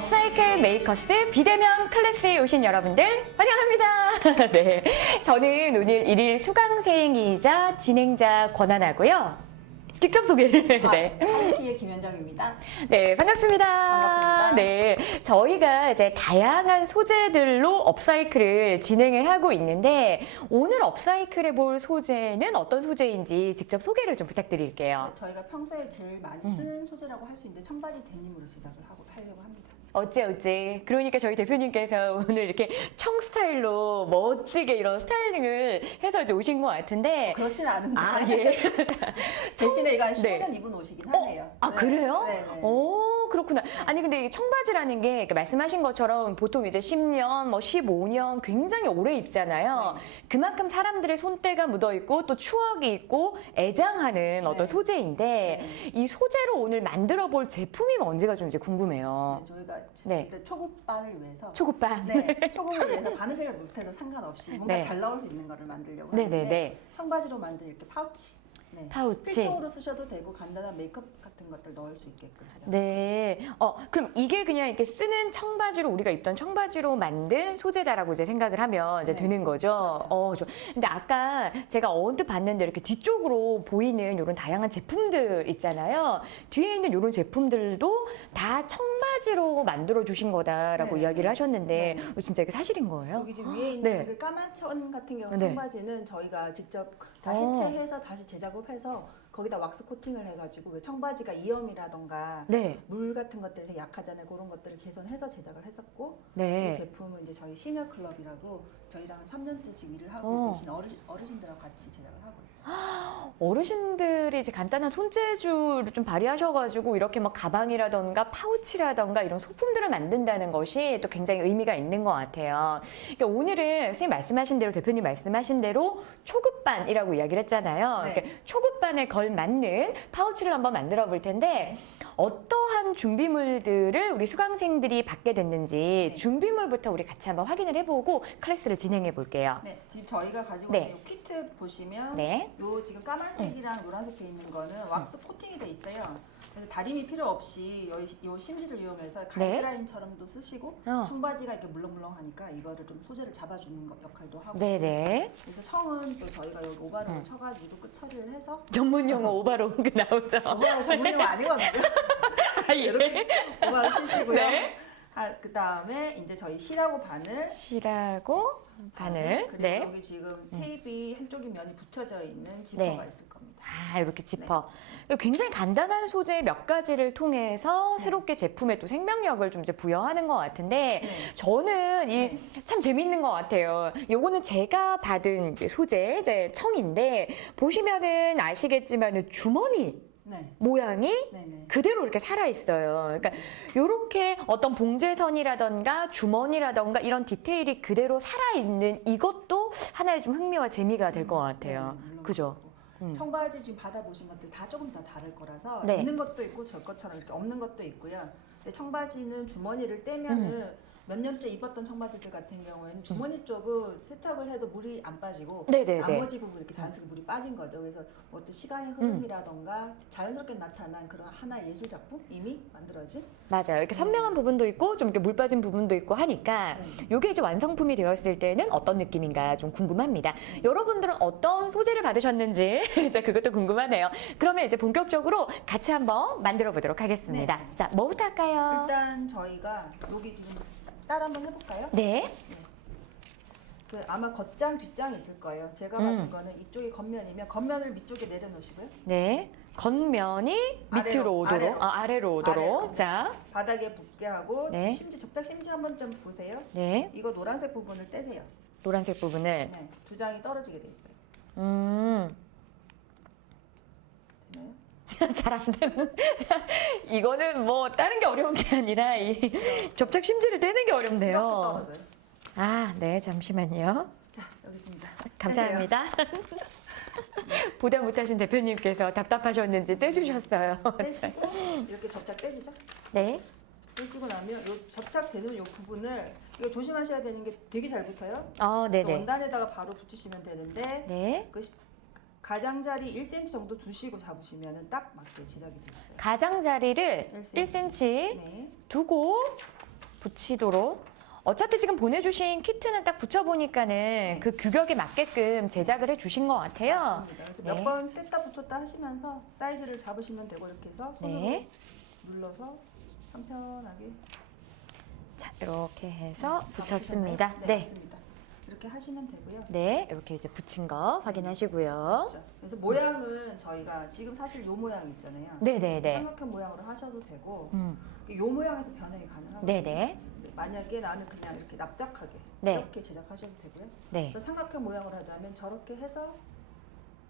업사이클 메이커스 비대면 클래스에 오신 여러분들 환영합니다. 네, 저는 오늘 일일 수강생이자 진행자 권하나고요. 직접 소개를. 네. 하이키의 김현정입니다. 네, 반갑습니다. 반갑습니다. 네, 저희가 이제 다양한 소재들로 업사이클을 진행을 하고 있는데 오늘 업사이클 해볼 소재는 어떤 소재인지 직접 소개를 좀 부탁드릴게요. 저희가 평소에 제일 많이 쓰는 소재라고 할 수 있는데 청바지 데님으로 제작을 하려고 합니다. 어째. 그러니까 저희 대표님께서 오늘 이렇게 청 스타일로 멋지게 이런 스타일링을 해서 이제 오신 것 같은데. 그렇지는 않은데. 아, 예. 대신에 이건 네. 15년 입은 옷이긴 하네요. 아, 그래요? 네. 오, 그렇구나. 아니, 근데 이 청바지라는 게 말씀하신 것처럼 보통 이제 10년, 뭐 15년 굉장히 오래 입잖아요. 네. 그만큼 사람들의 손때가 묻어있고 또 추억이 있고 애장하는 어떤 네. 소재인데 네. 이 소재로 오늘 만들어 볼 제품이 뭔지가 좀 이제 궁금해요. 네, 저희가 네. 일단 초급반을 위해서 초급반. 네, 초급을 위해서 바느질을 못해도 상관없이 뭔가 네. 잘 나올 수 있는 거를 만들려고 네네네. 하는데 청바지로 만든 이렇게 파우치. 네. 파우치. 필통으로 쓰셔도 되고 간단한 메이크업 같은 것들 넣을 수 있게끔 제작. 네. 그럼 이게 그냥 이렇게 쓰는 청바지로 우리가 입던 청바지로 만든 소재다라고 이제 생각을 하면 이제 네. 되는 거죠. 그렇죠. 근데 아까 제가 언뜻 봤는데 이렇게 뒤쪽으로 보이는 이런 다양한 제품들 있잖아요. 뒤에 있는 이런 제품들도 다 청바지로 만들어 주신 거다라고 네. 이야기를 하셨는데 네. 진짜 이게 사실인 거예요? 여기 지금 위에 있는 네. 그 까만 천 같은 경우 네. 청바지는 저희가 직접 다 어. 해체해서 다시 제작을 해서 거기다 왁스 코팅을 해가지고 왜 청바지가 이염이라던가 네. 물 같은 것들이 되게 약하잖아요. 그런 것들을 개선해서 제작을 했었고 네. 이 제품은 이제 저희 시니어 클럽이라고 저희랑 한 3년째 지금 일을 하고 어. 계신 어르신들하고 같이 제작을 하고 있어요. 어르신들이 이제 간단한 손재주를 좀 발휘하셔가지고 이렇게 막 가방이라던가 파우치라던가 이런 소품들을 만든다는 것이 또 굉장히 의미가 있는 것 같아요. 그러니까 오늘은 선생님 말씀하신 대로 대표님 말씀하신 대로 초급반이라고 이야기를 했잖아요. 네. 그러니까 초급반에 걸맞는 파우치를 한번 만들어 볼 텐데 어떠한 준비물들을 우리 수강생들이 받게 됐는지 네. 준비물부터 우리 같이 한번 확인을 해보고 클래스를 진행해 볼게요. 네, 지금 저희가 가지고 네. 있는 이 키트 보시면 네. 요 지금 까만색이랑 노란색 돼 있는 거는 왁스 코팅이 돼 있어요. 그래서 다림이 필요 없이 요 심지를 이용해서 가이드라인처럼도 쓰시고 청바지가 이렇게 물렁물렁하니까 이거를 좀 소재를 잡아주는 역할도 하고. 네네. 그래서 청은 또 저희가 요 오바로 쳐가지고 끝 처리를 해서 전문 용어 오바로 그 나오죠. 오바로 전문용 아니거든요. 아, 예. 이렇게 오바로 치시고요. 네. 그 다음에 이제 저희 실하고 바늘. 실하고 바늘. 그리고 네. 여기 지금 테이프 한쪽이 면이 붙여져 있는 지퍼가 네. 있을 겁니다. 아, 이렇게 지퍼. 굉장히 간단한 소재 몇 가지를 통해서 새롭게 제품에 또 생명력을 좀 이제 부여하는 것 같은데 네. 저는 이 참 재밌는 것 같아요. 요거는 제가 받은 이제 소재, 이제 청인데 보시면은 아시겠지만은 주머니 네. 모양이 네네. 그대로 이렇게 살아있어요. 그러니까 이렇게 어떤 봉제선이라던가 주머니라던가 이런 디테일이 그대로 살아있는 이것도 하나의 좀 흥미와 재미가 될 것 같아요. 네, 물론 그죠? 그렇고. 청바지 지금 받아보신 것들 다 조금 다 다를 거라서 네. 있는 것도 있고 저 것처럼 이렇게 없는 것도 있고요. 근데 청바지는 주머니를 떼면은 몇 년째 입었던 청바지들 같은 경우에는 주머니 쪽은 세척을 해도 물이 안 빠지고 네네네. 나머지 부분 이렇게 자연스럽게 물이 빠진 거죠. 그래서 어떤 시간의 흐름이라던가 자연스럽게 나타난 그런 하나의 예술 작품 이미 만들어진. 맞아요. 이렇게 선명한 부분도 있고 좀 이렇게 물 빠진 부분도 있고 하니까 네. 이게 이제 완성품이 되었을 때는 어떤 느낌인가 좀 궁금합니다. 여러분들은 어떤 소재를 받으셨는지 이제 그것도 궁금하네요. 그러면 이제 본격적으로 같이 한번 만들어 보도록 하겠습니다. 네. 자, 뭐부터 할까요? 일단 저희가 여기 지금 따라 한번 해볼까요? 네. 그 아마 겉장 뒷장이 있을 거예요. 제가 받은 거는 이쪽이 겉면이면 겉면을 밑쪽에 내려놓으시고요. 네. 겉면이 밑으로 아래로, 오도록, 아래로. 아래로 오도록. 아래로. 자, 바닥에 붙게 하고 네. 심지 접착 심지 한번 좀 보세요. 네. 이거 노란색 부분을 떼세요. 노란색 부분을. 네, 두 장이 떨어지게 돼 있어요. 되나요? 잘 안 되는. 이거는 뭐 다른 게 어려운 게 아니라 이 접착 심지를 떼는 게 이렇게 어렵네요. 떨어져요. 아, 네, 잠시만요. 자, 여기 있습니다. 감사합니다. 보다 못하신 대표님께서 답답하셨는지 떼주셨어요. 떼시고 이렇게 접착 떼지죠? 네. 떼시고 나면 요 접착되는 요 부분을 이거 조심하셔야 되는 게 되게 잘 붙어요. 어, 그래서 네네. 원단에다가 바로 붙이시면 되는데 네. 그 가장자리 1cm 정도 두시고 잡으시면 딱 맞게 제작이 돼 있어요. 가장자리를 1cm. 1cm 네. 두고 붙이도록. 어차피 지금 보내주신 키트는 딱 붙여보니까는 그 규격에 맞게끔 제작을 해주신 것 같아요. 맞습니다. 그래서 몇 번 뗐다 붙였다 하시면서 사이즈를 잡으시면 되고 이렇게 해서 손으로 눌러서 편편하게 자, 이렇게 해서 붙였습니다. 네, 맞습니다. 이렇게 하시면 되고요. 네, 이렇게 이제 붙인 거 확인하시고요. 그렇죠. 그래서 모양은 저희가 지금 사실 요 모양 있잖아요. 네네네. 삼각형 모양으로 하셔도 되고 요 모양에서 변형이 가능하거든요. 네네. 만약에 나는 그냥 이렇게 납작하게 이렇게 제작하셔도 되고요. 네. 저 삼각형 모양으로 하자면 저렇게 해서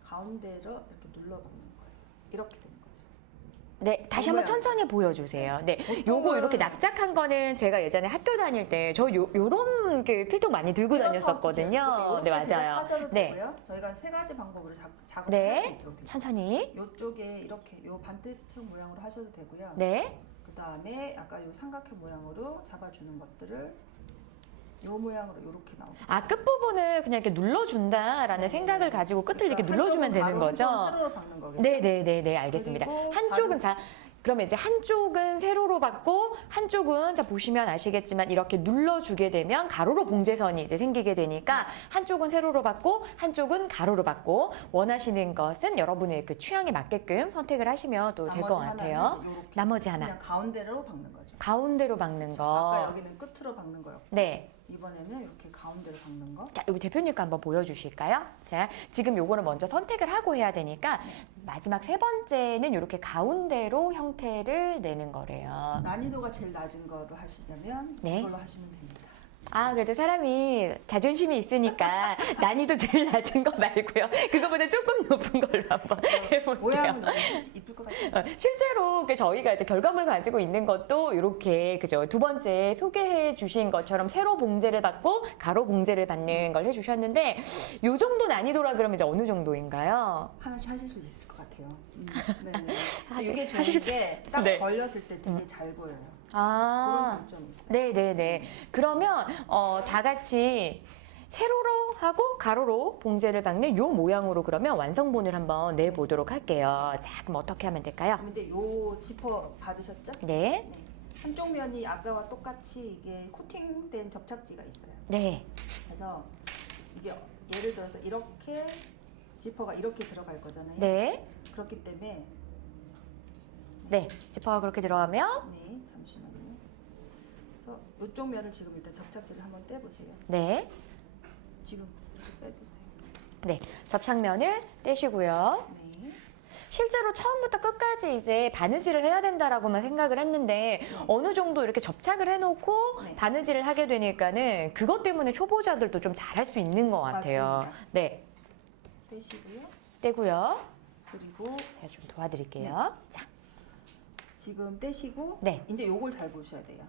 가운데로 이렇게 눌러박는 거예요. 이렇게 되는 거죠. 네, 다시 한번 천천히 보여주세요. 네, 요거 이렇게 납작한 거는 제가 예전에 학교 다닐 때 저 요런 그 필통 많이 들고 다녔었거든요. 네, 맞아요. 하셔도 네. 되고요. 저희가 세 가지 방법으로 작업을 네, 할 수 있도록 되어 천천히. 이쪽에 이렇게 요 반대쪽 모양으로 하셔도 되고요. 네, 그 다음에 아까 요 삼각형 모양으로 잡아주는 것들을 요 모양으로 이렇게 나옵니다. 아, 끝부분을 그냥 이렇게 눌러준다라는 생각을 가지고 끝을 이렇게 눌러주면 되는 거죠? 한쪽은 세로로 박는 거겠죠? 네네네네, 알겠습니다. 그리고 한쪽은 자, 그러면 이제 한쪽은 세로로 받고 한쪽은 자 보시면 아시겠지만 이렇게 눌러주게 되면 가로로 봉제선이 이제 생기게 되니까 한쪽은 세로로 받고 한쪽은 가로로 받고 원하시는 것은 여러분의 그 취향에 맞게끔 선택을 하시면 또 될 것 같아요. 나머지 하나. 그냥 가운데로 박는 거죠. 가운데로 박는 그렇죠. 거. 아까 여기는 끝으로 박는 거였고 네. 이번에는 이렇게 가운데로 박는 거. 자, 여기 대표님과 한번 보여주실까요? 자, 지금 요거를 먼저 선택을 하고 해야 되니까 마지막 세 번째는 이렇게 가운데로 형태를 내는 거래요. 난이도가 제일 낮은 거로 하시려면 네. 이걸로 하시면 됩니다. 아, 그래도 사람이 자존심이 있으니까 난이도 제일 낮은 거 말고요. 그거보다 조금 높은 걸로 한번 해볼게요. 모양은 이쁠 것 같아요. 실제로 저희가 이제 결과물 가지고 있는 것도 이렇게 그죠 두 번째 소개해 주신 것처럼 세로 봉제를 받고 가로 봉제를 받는 걸 해주셨는데 요 정도 난이도라 그러면 이제 어느 정도인가요? 하나씩 하실 수 있을 것 같아요. 네네. 하실- 이게 좋은 하실 수- 게 딱 네. 걸렸을 때 되게 잘 보여요. 그런 아, 장점이 있어요. 네네네. 그러면 다 같이 세로로 하고 가로로 봉제를 박는 요 모양으로 그러면 완성본을 한번 내보도록 할게요. 자, 그럼 어떻게 하면 될까요? 그럼 이제 요 지퍼 받으셨죠? 네, 네. 한쪽 면이 아까와 똑같이 이게 코팅된 접착지가 있어요. 네, 그래서 이게 예를 들어서 이렇게 지퍼가 이렇게 들어갈 거잖아요. 네, 그렇기 때문에 네. 지퍼가 그렇게 들어가면 네, 잠시만요. 그래서 이쪽 면을 지금 일단 접착제를 한번 떼보세요. 네, 지금 빼주세요. 네. 접착면을 떼시고요. 네. 실제로 처음부터 끝까지 이제 바느질을 해야 된다라고만 생각을 했는데 어느 정도 이렇게 접착을 해놓고 네. 바느질을 하게 되니까는 그것 때문에 초보자들도 좀 잘할 수 있는 것 같아요. 맞습니다. 네, 떼시고요. 떼고요. 그리고 제가 좀 도와드릴게요. 자, 지금 떼시고 네. 이제 요걸 잘 보셔야 돼요.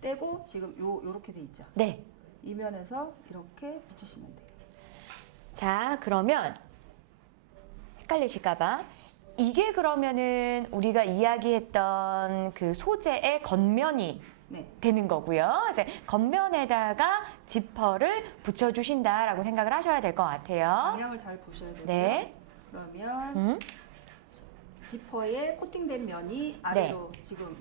떼고 지금 요렇게 돼 있죠. 네. 이 면에서 이렇게 붙이시면 돼요. 자, 그러면 헷갈리실까봐 이게 그러면은 우리가 이야기했던 그 소재의 겉면이 네. 되는 거고요. 이제 겉면에다가 지퍼를 붙여주신다라고 생각을 하셔야 될 것 같아요. 방향을 잘 보셔야 되고요. 네. 그러면 지퍼에 코팅된 면이 아래로 지금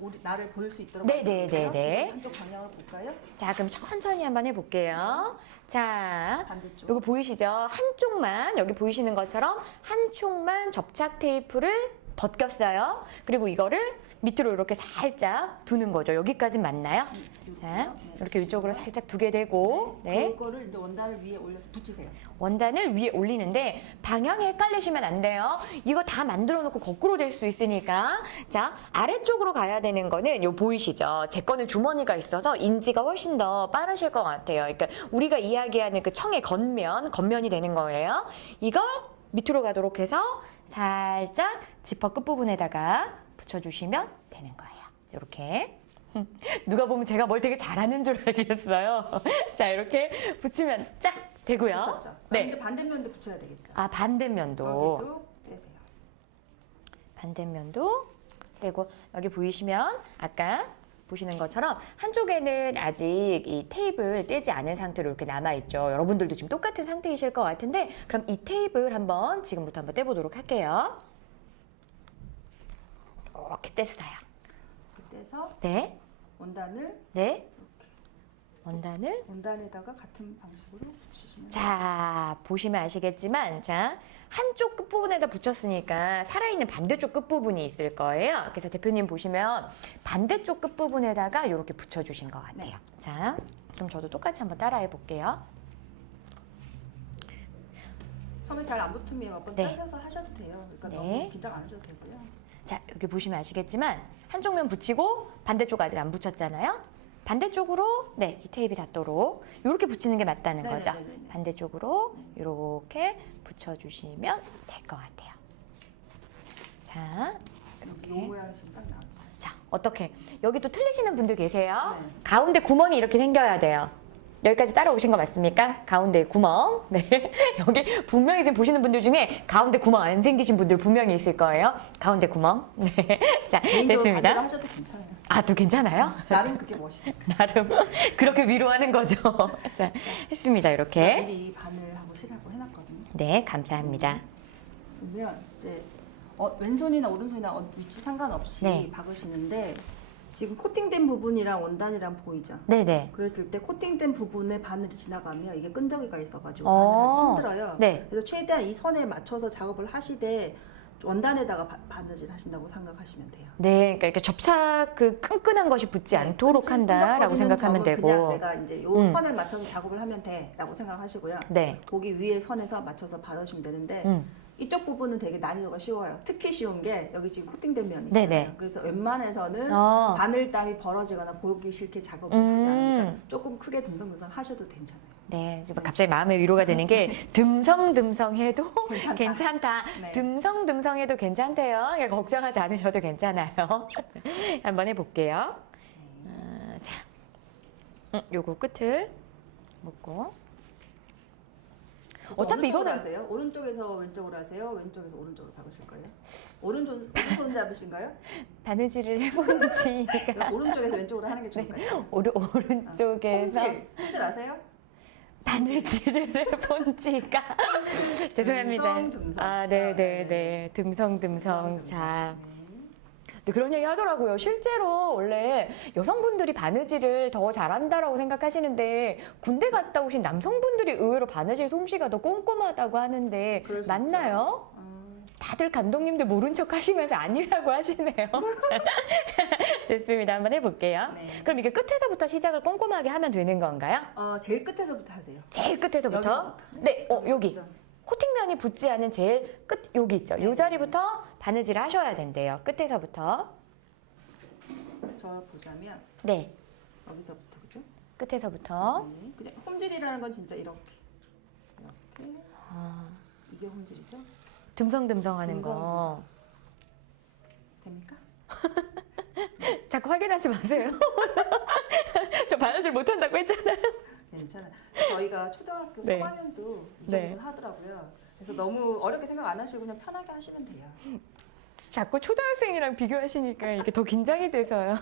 우리 나를 볼 수 있도록 네, 만들어주세요. 네, 네, 네. 지금 한쪽 방향을 볼까요? 자, 그럼 천천히 한번 해볼게요. 자, 반대쪽. 요거 보이시죠? 한쪽만, 여기 보이시는 것처럼 한쪽만 접착 테이프를 벗겼어요. 그리고 이거를 밑으로 이렇게 살짝 두는 거죠. 여기까지 맞나요? 자, 이렇게 위쪽으로 살짝 두게 되고, 네. 그거를 이제 원단을 위에 올려서 붙이세요. 원단을 위에 올리는데 방향이 헷갈리시면 안 돼요. 이거 다 만들어 놓고 거꾸로 될 수 있으니까. 자, 아래쪽으로 가야 되는 거는 요 보이시죠? 제 거는 주머니가 있어서 인지가 훨씬 더 빠르실 것 같아요. 그러니까 우리가 이야기하는 그 청의 겉면이 되는 거예요. 이걸 밑으로 가도록 해서 살짝 지퍼 끝부분에다가 붙여주시면 되는 거예요. 이렇게. 누가 보면 제가 뭘 되게 잘하는 줄 알겠어요. 자, 이렇게 붙이면 쫙 되고요. 붙였죠? 네. 이제 반대면도 붙여야 되겠죠. 아, 반대면도. 여기도 떼세요. 반대면도 떼고 여기 보이시면 아까 보시는 것처럼 한쪽에는 아직 이 테이프를 떼지 않은 상태로 이렇게 남아있죠. 여러분들도 지금 똑같은 상태이실 것 같은데 그럼 이 테이프를 한번 지금부터 한번 떼보도록 할게요. 이렇게 뗐어요. 이렇게 떼서 네. 원단을 네. 원단을 원단에다가 같은 방식으로 붙이시면 자, 보시면 아시겠지만 자, 한쪽 끝부분에다 붙였으니까 살아있는 반대쪽 끝부분이 있을 거예요. 그래서 대표님 보시면 반대쪽 끝부분에다가 이렇게 붙여주신 것 같아요. 네. 자, 그럼 저도 똑같이 한번 따라해 볼게요. 처음에 잘 안 붙으면 몇 번 네. 따셔서 하셔도 돼요. 그러니까 네. 너무 긴장 안 하셔도 되고요. 자, 여기 보시면 아시겠지만 한쪽 면 붙이고 반대쪽 아직 안 붙였잖아요. 반대쪽으로 네, 이 테이프 닿도록 이렇게 붙이는 게 맞다는 거죠. 네네네네. 반대쪽으로 이렇게 붙여주시면 될 것 같아요. 자, 이렇게 요 이렇게. 모양이 지금 딱 나왔죠. 자, 어떻게? 여기 또 틀리시는 분들 계세요. 네. 가운데 구멍이 이렇게 생겨야 돼요. 여기까지 따라오신 거 맞습니까? 가운데 구멍. 네. 여기 분명히 지금 보시는 분들 중에 가운데 구멍 안 생기신 분들 분명히 있을 거예요. 가운데 구멍. 네. 자, 개인적으로 반대로 됐습니다. 하셔도 괜찮아요. 아, 또 괜찮아요? 나름 그게 멋있으니까. 나름 그렇게 위로하는 거죠. 자, 했습니다. 이렇게. 미리 바늘하고 실하고 해놨거든요. 네, 감사합니다. 그러면 이제 왼손이나 오른손이나 위치 상관없이 네. 박으시는데 지금 코팅된 부분이랑 원단이랑 보이죠? 네네. 그랬을 때 코팅된 부분에 바늘이 지나가면 이게 끈적이가 있어가지고 어. 바늘하기 힘들어요. 네. 그래서 최대한 이 선에 맞춰서 작업을 하시되 원단에다가 바느질 하신다고 생각하시면 돼요. 네, 그러니까 이렇게 접착 그 끈끈한 것이 붙지 않도록 한다라고 끈적거리는 생각하면 점은 그냥 되고. 내가 이제 요 선을 맞춰서 작업을 하면 돼라고 생각하시고요. 네. 거기 위에 선에서 맞춰서 받으시면 되는데 이쪽 부분은 되게 난이도가 쉬워요. 특히 쉬운 게 여기 지금 코팅된 면이 있잖아요. 네네. 그래서 웬만해서는 어. 바늘땀이 벌어지거나 보기 싫게 작업을 하지 않으니까 조금 크게 듬성듬성 하셔도 괜찮아요. 네, 좀 갑자기 마음의 위로가 되는 게 듬성듬성해도 괜찮다. 괜찮다. 네. 듬성듬성해도 괜찮대요. 그러니까 걱정하지 않으셔도 괜찮아요. 한번 해볼게요. 자, 요거 끝을 묶고. 어차피 어느 쪽으로 이거는- 하세요? 오른쪽에서 왼쪽으로 하세요? 왼쪽에서 오른쪽으로 박으실 거예요? 오른손 잡으신가요? 바느질을 해본 지가 오른쪽에서 왼쪽으로 하는 게 좋을 것 같아요. 오른쪽에서 홈질 아세요? 바느질을 해본 지가 죄송합니다. 듬성. 아, 네네네. 듬성듬성. 자. 네, 그런 얘기 하더라고요. 실제로 원래 여성분들이 바느질을 더 잘한다라고 생각하시는데 군대 갔다 오신 남성분들이 의외로 바느질 솜씨가 더 꼼꼼하다고 하는데 그럴 수 맞나요? 다들 감독님들 모른 척 하시면서 아니라고 하시네요. 좋습니다. 한번 해볼게요. 네. 그럼 이게 끝에서부터 시작을 꼼꼼하게 하면 되는 건가요? 제일 끝에서부터 하세요. 제일 끝에서부터? 여기서부터. 네, 여기. 그죠? 코팅면이 붙지 않은 제일 끝 여기 있죠. 네. 이 자리부터 바느질을 하셔야 된대요. 끝에서부터. 저 보자면 네, 여기서부터 그죠? 끝에서부터. 네. 그냥 홈질이라는 건 진짜 이렇게 아, 이게 홈질이죠? 듬성듬성하는 거. 됩니까? 자꾸 확인하지 마세요. 저 바느질 못한다고 했잖아요. 괜찮아요. 저희가 초등학교 네. 3학년도 이 네. 정도는 하더라고요. 그래서 너무 어렵게 생각 안 하시고 그냥 편하게 하시면 돼요. 자꾸 초등학생이랑 비교하시니까 이게 더 긴장이 돼서요.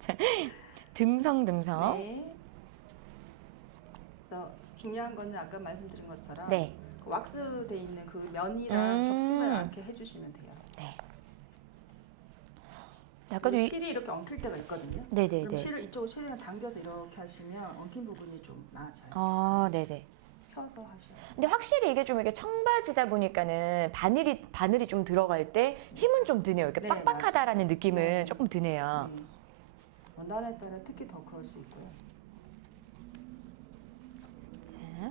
자, 듬성듬성. 네. 그래서 중요한 거는 아까 말씀드린 것처럼 네. 그 왁스돼 있는 그 면이랑 겹치면 않게 해주시면 돼요. 네. 그리고 약간 실이 이렇게 엉킬 때가 있거든요. 그럼 네네네. 실을 이쪽으로 최대한 당겨서 이렇게 하시면 엉킨 부분이 좀 나아져요. 아, 네네. 펴서 하셔야 돼요. 근데 확실히 이게 좀 이게 청바지다 보니까는 바늘이 좀 들어갈 때 힘은 좀 드네요. 이렇게 네, 빡빡하다라는 느낌은 네. 조금 드네요. 네. 원단에 따라 특히 더 그럴 수 있고요. 자.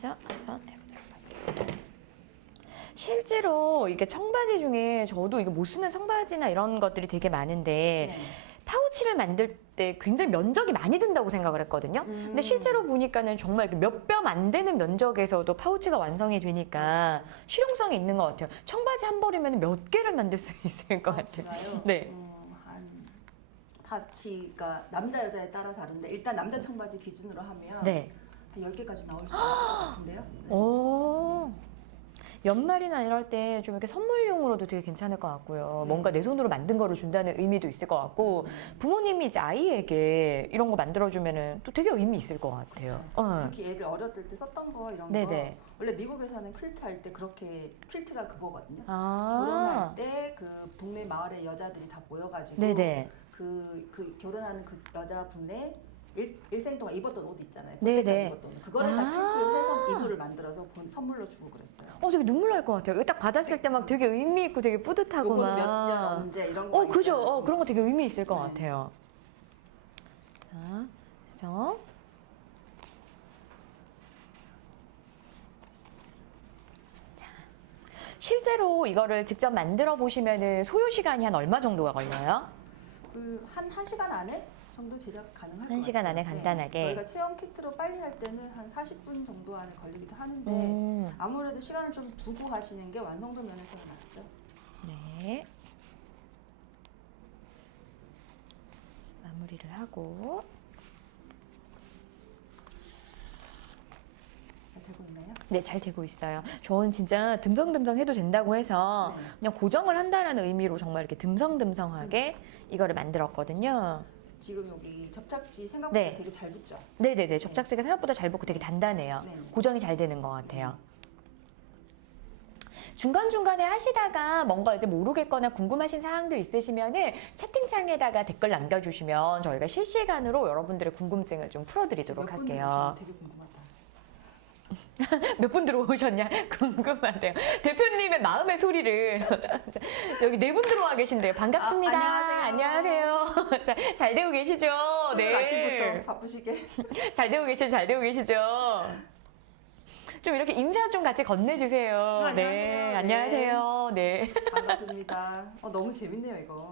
그래서 한번 해보도록 할게요. 실제로 이게 청바지 중에 저도 이거 못 쓰는 청바지나 이런 것들이 되게 많은데 네. 파우치를 만들 때 굉장히 면적이 많이 든다고 생각을 했거든요. 근데 실제로 보니까는 정말 몇 뼘 안 되는 면적에서도 파우치가 완성이 되니까 실용성이 있는 것 같아요. 청바지 한 벌이면 몇 개를 만들 수 있을 것 같아요. 파우치가요? 네. 한 파우치가 남자 여자에 따라 다른데 일단 남자 청바지 기준으로 하면 네. 한 10개까지 나올 수 있을 것 같은데요. 네. 오. 연말이나 이럴 때 좀 이렇게 선물용으로도 되게 괜찮을 것 같고요. 뭔가 내 손으로 만든 거를 준다는 의미도 있을 것 같고 부모님이 이제 아이에게 이런 거 만들어주면은 또 되게 의미 있을 것 같아요. 특히 애들 어렸을 때 썼던 거 이런 네네. 거 원래 미국에서는 퀼트 할 때 그렇게 퀼트가 그거거든요. 아. 결혼할 때 그 동네 마을의 여자들이 다 모여가지고 네네. 그 결혼하는 그 여자분의 일생 동안 입었던 옷 있잖아요. 네네. 그때까지 입었던 옷. 그거를 다 아. 퀼트를 해서 이불을 만들어서 선물로 주고 그랬어요. 되게 눈물 날 것 같아요. 이거 딱 받았을 때 막 되게 의미 있고 되게 뿌듯하고 요거는 몇 막. 년 언제 이런 거 그죠. 있잖아요. 그런 거 되게 의미 있을 것 네. 같아요. 자, 그래서 실제로 이거를 직접 만들어 보시면은 소요 시간이 한 얼마 정도가 걸려요? 한 시간 안에 정도 제작 가능할 것 한 시간 같아요. 안에 간단하게. 네. 저희가 체험 키트로 빨리 할 때는 한 40분 정도 안에 걸리기도 하는데 아무래도 시간을 좀 두고 하시는 게 완성도 면에서는 낫죠. 네. 마무리를 하고. 잘 되고 있나요? 네, 잘 되고 있어요. 저는 진짜 듬성듬성 해도 된다고 해서 네. 그냥 고정을 한다는 의미로 정말 이렇게 듬성듬성하게 이거를 만들었거든요. 지금 여기 접착지 생각보다 네. 되게 잘 붙죠? 네네네. 접착제가 생각보다 잘 붙고 되게 단단해요. 네. 고정이 잘 되는 것 같아요. 중간중간에 하시다가 뭔가 이제 모르겠거나 궁금하신 사항들 있으시면은 채팅창에다가 댓글 남겨주시면 저희가 실시간으로 여러분들의 궁금증을 좀 풀어드리도록 할게요. 되게 궁금하다. 몇 분 들어오셨냐? 궁금하대요. 대표님의 마음의 소리를 여기 네 분 들어와 계신데요. 반갑습니다. 안녕하세요. 잘 되고 계시죠? 네. 아침부터 바쁘시게. 잘 되고 계시죠? 잘 되고 계시죠? 좀 이렇게 인사 좀 같이 건네주세요. 네, 안녕하세요. 네. 반갑습니다. 너무 재밌네요, 이거.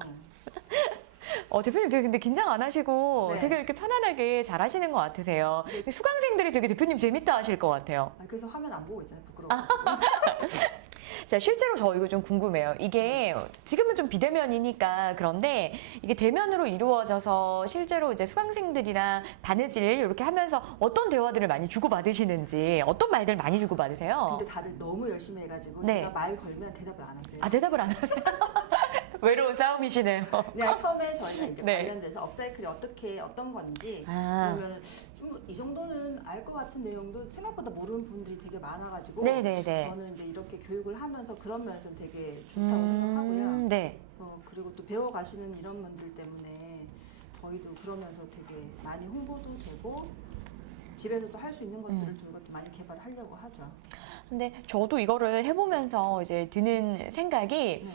대표님 되게 근데 긴장 안 하시고 네. 되게 이렇게 편안하게 잘 하시는 것 같으세요. 수강생들이 되게 대표님 재밌다 하실 것 같아요. 그래서 화면 안 보고 있잖아요, 부끄러워. 자, 실제로 저 이거 좀 궁금해요. 이게 지금은 좀 비대면이니까 그런데 이게 대면으로 이루어져서 실제로 이제 수강생들이랑 바느질 이렇게 하면서 어떤 대화들을 많이 주고받으시는지 어떤 말들 많이 주고받으세요? 근데 다들 너무 열심히 해가지고 네. 제가 말 걸면 대답을 안 하세요. 대답을 안 하세요? 외로운 싸움이시네요. 그냥 처음에 저희가 이제 네. 관련돼서 업사이클이 어떤 건지 아. 그러면 좀 이 정도는 알 것 같은 내용도 생각보다 모르는 분들이 되게 많아가지고 네네네. 저는 이제 이렇게 교육을 하면서 그런 면에서 되게 좋다고 생각하고요. 네. 그리고 또 배워가시는 이런 분들 때문에 저희도 그러면서 되게 많이 홍보도 되고 집에서도 할 수 있는 것들을 저희가 또 많이 개발하려고 하죠. 근데 저도 이거를 해보면서 이제 드는 생각이 네,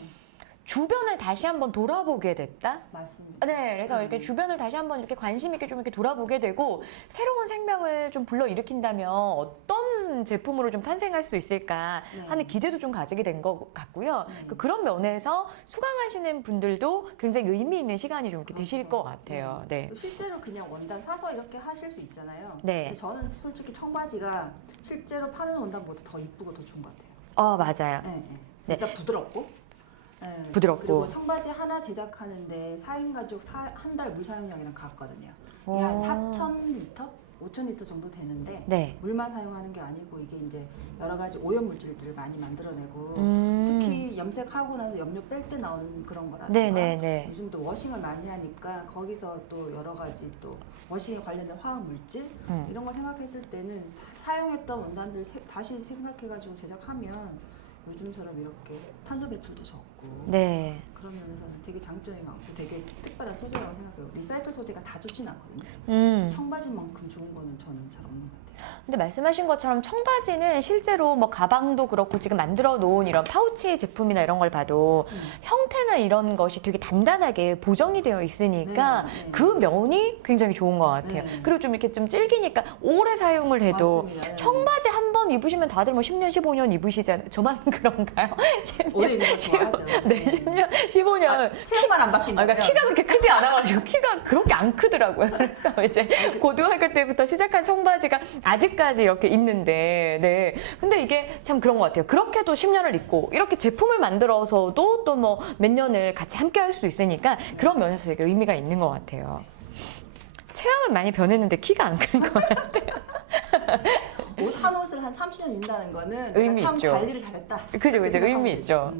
주변을 다시 한번 돌아보게 됐다? 맞습니다. 네, 그래서 이렇게 주변을 다시 한번 이렇게 관심 있게 좀 이렇게 돌아보게 되고 새로운 생명을 좀 불러일으킨다면 어떤 제품으로 좀 탄생할 수 있을까 하는 기대도 좀 가지게 된 것 같고요. 그런 면에서 수강하시는 분들도 굉장히 의미 있는 시간이 좀 이렇게 되실 것 같아요. 네. 실제로 그냥 원단 사서 이렇게 하실 수 있잖아요. 네. 근데 저는 솔직히 청바지가 실제로 파는 원단보다 더 이쁘고 더 좋은 것 같아요. 맞아요. 네. 일단 부드럽고. 네. 부드럽고. 그리고 청바지 하나 제작하는데 4인 가족 한 달 물 사용량이랑 같거든요. 오. 한 4,000리터? 5,000리터 정도 되는데 네. 물만 사용하는 게 아니고 이게 이제 여러 가지 오염 물질들을 많이 만들어내고 특히 염색하고 나서 염료 뺄 때 나오는 그런 거라든가 네네네. 요즘 또 워싱을 많이 하니까 거기서 또 여러 가지 또 워싱에 관련된 화학 물질 이런 걸 생각했을 때는 사용했던 원단들 다시 생각해가지고 제작하면 요즘처럼 이렇게 탄소 배출도 적고 네. 그런 면에서는 되게 장점이 많고 되게 특별한 소재라고 생각해요. 리사이클 소재가 다 좋진 않거든요. 청바지만큼 좋은 거는 저는 잘 없는 것 같아요. 근데 말씀하신 것처럼 청바지는 실제로 뭐 가방도 그렇고 지금 만들어 놓은 이런 파우치 제품이나 이런 걸 봐도 형태나 이런 것이 되게 단단하게 보정이 되어 있으니까 그 면이 굉장히 좋은 것 같아요. 그리고 좀 이렇게 좀 질기니까 오래 사용을 해도 맞습니다. 청바지 한 번 입으시면 다들 뭐 10년, 15년 입으시잖아요. 저만 그런가요? 10년, 오래 입는 거 좋아하죠. 네, 10년, 15년. 체형만 안 바뀐다면 그러니까 키가 그렇게 크지 않아가지고 키가 그렇게 안 크더라고요. 그래서 이제 고등학교 때부터 시작한 청바지가 아직까지 이렇게 있는데, 네. 근데 이게 참 그런 것 같아요. 그렇게도 10년을 입고 이렇게 제품을 만들어서도 또 뭐 몇 년을 같이 함께 할 수 있으니까 그런 면에서 되게 의미가 있는 것 같아요. 체형은 많이 변했는데 키가 안 큰 것 같아요. 한 옷을 한 30년 입는다는 거는 의미 내가 참 있죠. 관리를 잘했다. 그죠, 그렇게 그죠. 생각하면 의미 되지. 있죠.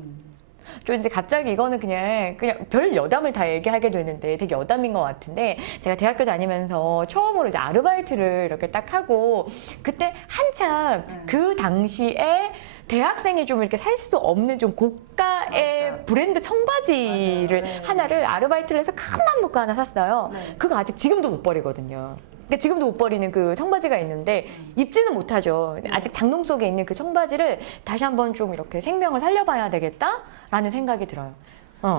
좀 이제 갑자기 이거는 그냥 별 여담을 다 얘기하게 되는데 되게 여담인 것 같은데 제가 대학교 다니면서 처음으로 이제 아르바이트를 이렇게 딱 하고 그때 한참 그 당시에 대학생이 좀 이렇게 살 수 없는 좀 고가의 맞아. 브랜드 청바지를 맞아요. 네. 하나를 아르바이트를 해서 칸만 묶어 하나 샀어요. 네. 그거 아직 지금도 못 버리거든요. 근데 지금도 못 버리는 그 청바지가 있는데 입지는 못하죠. 아직 장롱 속에 있는 그 청바지를 다시 한번 좀 이렇게 생명을 살려봐야 되겠다라는 생각이 들어요.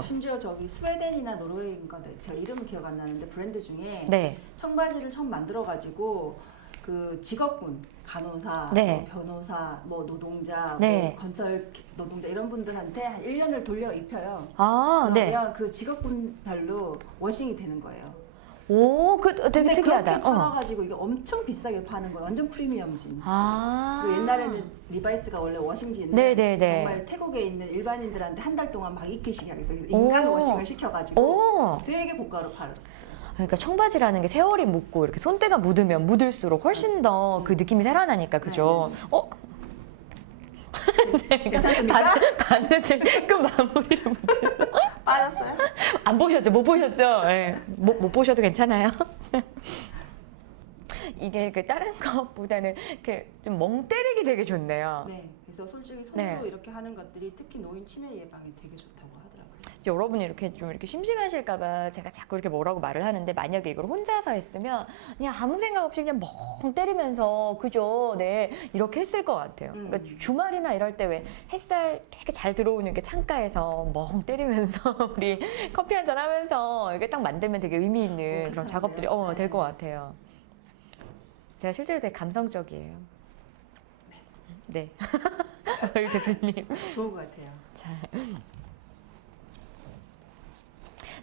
심지어 저기 스웨덴이나 노르웨이인가 제가 이름은 기억 안 나는데 브랜드 중에 네. 청바지를 처음 만들어가지고 그 직업군 간호사, 네. 뭐 변호사, 뭐 노동자, 네. 뭐 건설 노동자 이런 분들한테 한 1년을 돌려 입혀요. 아, 네. 그러면 그 직업군별로 워싱이 되는 거예요. 오, 그 되게 근데 특이하다. 그렇게 팔아가지고 이게 엄청 비싸게 파는 거예요. 완전 프리미엄진. 아. 그 옛날에는 리바이스가 원래 워싱지인데 네네네. 정말 태국에 있는 일반인들한테 한 달 동안 막 입게 시게 하겠어요. 인간 오. 워싱을 시켜가지고 오. 되게 고가로 팔았어요. 그러니까 청바지라는 게 세월이 묻고 이렇게 손때가 묻으면 묻을수록 훨씬 더 그 느낌이 살아나니까 그죠? 네. 괜찮습니까? 바느질 끝 마무리를 못해서 빠졌어요? 안 보셨죠? 못 보셨죠? 네. 못 보셔도 괜찮아요. 이게 그 다른 것보다는 이렇게 좀 멍 때리기 되게 좋네요. 네. 그래서 솔직히 손으로 네. 이렇게 하는 것들이 특히 노인 치매 예방에 되게 좋다고 하더라고요. 여러분이 이렇게 좀 이렇게 심심하실까봐 제가 자꾸 이렇게 뭐라고 말을 하는데 만약에 이걸 혼자서 했으면 그냥 아무 생각 없이 그냥 멍 때리면서 그죠? 네 이렇게 했을 것 같아요. 그러니까 주말이나 이럴 때 왜 햇살 되게 잘 들어오는 게 창가에서 멍 때리면서 우리 커피 한잔 하면서 이게 딱 만들면 되게 의미 있는 그런 괜찮은데요? 작업들이 될 것 같아요. 제가 실제로 되게 감성적이에요. 네. 우리 대표님. 좋은 것 같아요. 자.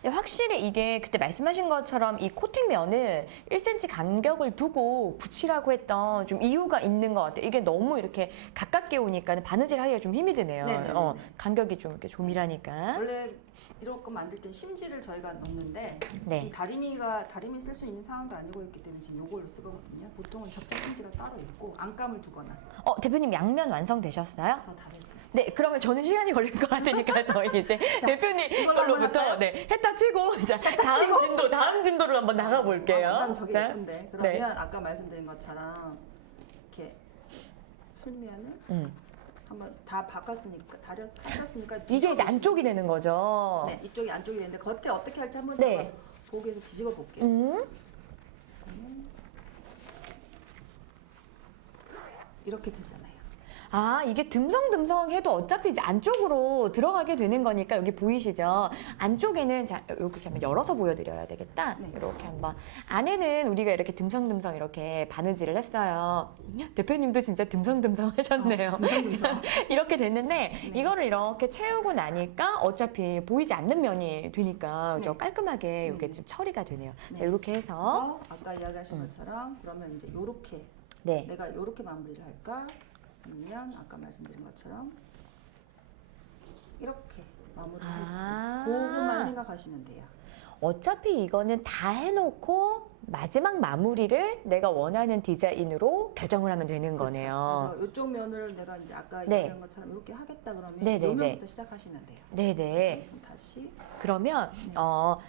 근데 확실히 이게 그때 말씀하신 것처럼 이 코팅면을 1cm 간격을 두고 붙이라고 했던 좀 이유가 있는 것 같아요. 이게 너무 이렇게 가깝게 오니까 바느질 하기가 좀 힘이 드네요. 네네네. 간격이 좀 이렇게 조밀하니까. 원래 이런 거 만들 때 심지를 저희가 넣는데 네. 지금 다리미 쓸 수 있는 상황도 아니고 있기 때문에 지금 요걸로 쓰거든요. 보통은 접착 심지가 따로 있고 안감을 두거나. 대표님 양면 완성되셨어요? 저 다 됐어요. 네, 그러면 저는 시간이 걸릴 것 같으니까 저희 이제 대표님 이걸로 한번 걸로부터 할까요? 네, 했다 치고 자, 다음 진도로 한번 나가 볼게요. 그다음 저게 자, 예쁜데. 그러면 아까 말씀드린 것처럼 이렇게 풀면은 한번 다 바꿨으니까 닦았으니까 이게 이제 뒤집어 안쪽이 되는 거죠. 네, 이쪽이 안쪽이 되는데 겉에 어떻게 할지 한번 네. 제가 보기 위해서 뒤집어 볼게요. 이렇게 되잖아요. 아, 이게 듬성듬성 해도 어차피 이제 안쪽으로 들어가게 되는 거니까 여기 보이시죠? 안쪽에는 자, 이렇게 한번 열어서 보여드려야 되겠다. 네. 이렇게 한번. 안에는 우리가 이렇게 듬성듬성 이렇게 바느질을 했어요. 대표님도 진짜 듬성듬성 하셨네요. 이렇게 됐는데 네. 이거를 이렇게 채우고 나니까 어차피 보이지 않는 면이 되니까 그죠? 네. 깔끔하게 이게 네. 좀 처리가 되네요. 네. 자, 이렇게 해서 그래서 아까 이야기하신 것처럼 그러면 이제 요렇게 네. 내가 요렇게 마무리를 할까? 아니면 아까 말씀드린 것처럼 이렇게 마무리를 할지 그 부분만 생각하시면 돼요. 어차피 이거는 다 해놓고 마지막 마무리를 내가 원하는 디자인으로 결정을 하면 되는 거네요. 그래서 이쪽 면을 내가 이제 아까 네. 얘기한 것처럼 이렇게 하겠다 그러면 네네네. 요 면부터 시작하시면 돼요. 네네. 그럼 다시 그러면 네.